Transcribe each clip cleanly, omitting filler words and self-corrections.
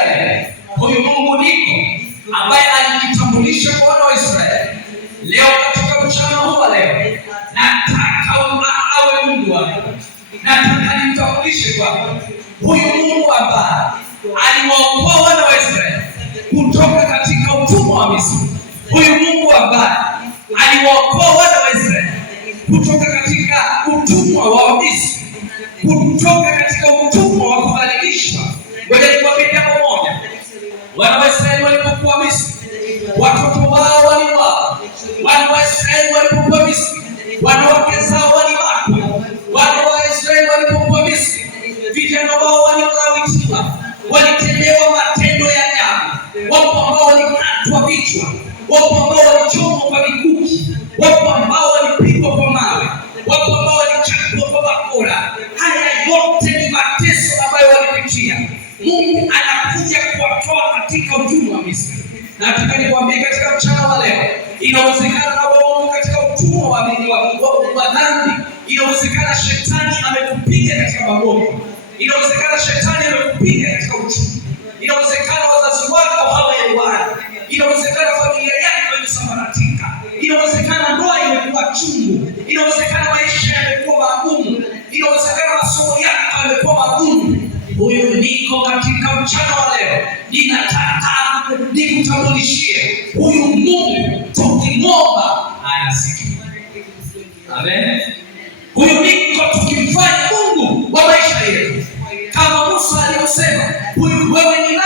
asubuhi ya leo, huyu Mungu niko ambaye alijitambulisha kwa wana wa Israeli. Leo katika mchana huu wa leo, nataka awe Mungu wako. Nataka nimtambulishe kwako huyu Mungu ambaye aliwaokoa wana wa Israeli kutoka katika utumwa wa Misri. Huyu Mungu ambaye aliwaokoa wana wa Israeli kutoka katika utumwa wa Misri, kutoka katika utumwa wa kudhalilishwa. Ngoja nikwambie jambo moja. Wana wa Israeli walipokuwa Misri, watoto wao waliuawa. Wana wa Israeli walipokuwa Misri, wanawake zao walibakwa. Wana wa Israeli walipokuwa Misri, vijana wao walilawitiwa, walitendewa matendo ya ajabu. Wapo ambao walikatwa vichwa, wapo ambao walichomwa kwa mikuki, wapo ambao walipigwa kwa mawe, wapo ambao walichapwa kwa bakora. Haya yote ni mateso ambayo walipitia. Mungu anakuja kuwatoa katika utumwa wa Misri. Na nataka nikwambie katika mchana wa leo, inawezekana na wewe katika utumwa wa dhambi. Inawezekana shetani amekupiga katika magonjwa. Inawezekana shetani amekupiga katika uchumi. Inawezekana wazazi wako hawaelewani. Inawezekana familia yako imesambaratika. Inawezekana ndoa imekuwa chungu. Inawezekana maisha yamekuwa magumu. Inawezekana masomo yako yamekuwa magumu. Huyu niko katika mchana wa leo, ninataka nikutambulishie huyu Mungu. Tukimwomba anasikia. Amen. Huyu niko tukimfanya Mungu wa maisha yetu, kama Musa aliyosema, huyu wewe ni nani?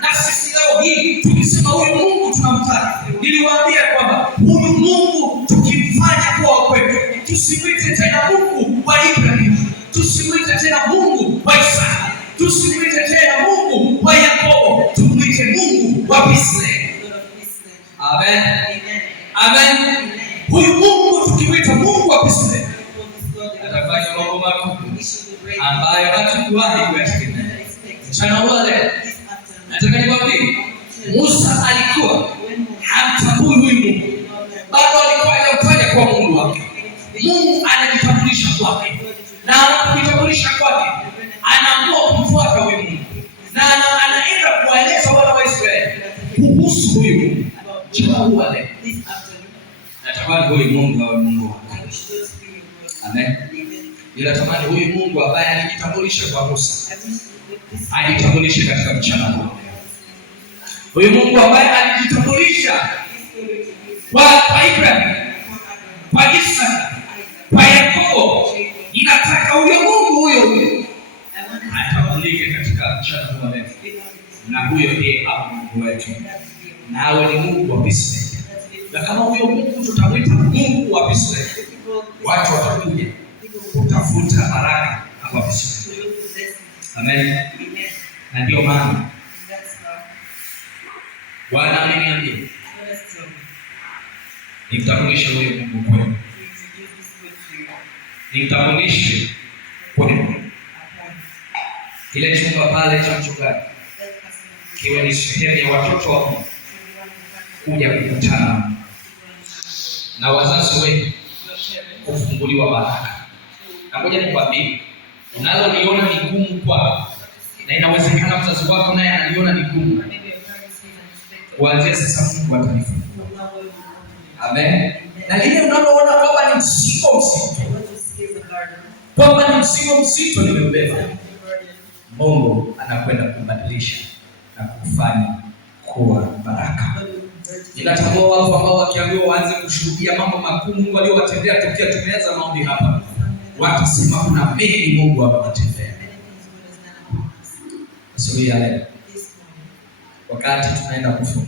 Na sisi leo hii tukisema huyu Mungu tunamtaka. Niliwaambia kwamba huyu Mungu tukimfanya kuwa kwetu, tusimwite tena Mungu wa Ibrahimu, tusimwite tena Mungu wa Isaka, tusimwite tena Mungu wa Yakobo, tumwite Mungu wa Israeli. Amen. Amen. Huyu Mungu tukimwita Mungu wa Israeli, atafanya mambo makubwa ambayo hatukuwahi kuyategemea. Mchana huu leo nataka nikwambie, Musa alikuwa hamtambui huyu Mungu, bado alikuwa hajamfanya kwa Mungu wake. Mungu anajitambulisha kwake, na anapojitambulisha kwake anaamua kumfuata huyu Mungu, na anaenda kuwaeleza wana wa Israeli kuhusu huyu Mungu. Mchana huu leo natamani huyu Mungu awe Mungu wako. Amen. Ninatamani huyu Mungu ambaye alijitambulisha kwa Musa ajitambulishe katika mchana huu. Huyu Mungu ambaye alijitambulisha kwa Ibrahim, kwa Isaka, kwa Yakobo, ninataka huyo Mungu huyo atambulike katika mchana huu leo. Na huyo ndiye Mungu wetu, na awe ni Mungu wa Israeli. Na kama huyo Mungu tutamwita Mungu wa Israeli, watu watakuja kutafuta baraka hapa Israeli. Amen. Na ndio maana Bwana ameniambia nitambulishe huyo Mungu kwenu, nitambulishe kwenu. Kile chumba pale cha mchungaji kiwe ni sehemu ya watoto wako kuja kukutana na wazazi wetu kufunguliwa baraka. Na ngoja nikwambie, unaloliona ni gumu kwako, na inawezekana mzazi wako naye analiona ni gumu. Kuanzia sasa Mungu atanifungua. Amen. Na lile unaloona kwamba ni mzigo mzito, kwamba ni mzigo mzito nimebeba, Mungu anakwenda kubadilisha na kufanya kuwa baraka. Ninatambua watu ambao wakiambiwa waanze kushuhudia mambo makuu Mungu aliyowatendea tokea tumeanza maombi hapa, watasema kuna mengi Mungu amewatendea. Asubuhi ya leo wakati tunaenda kufunga,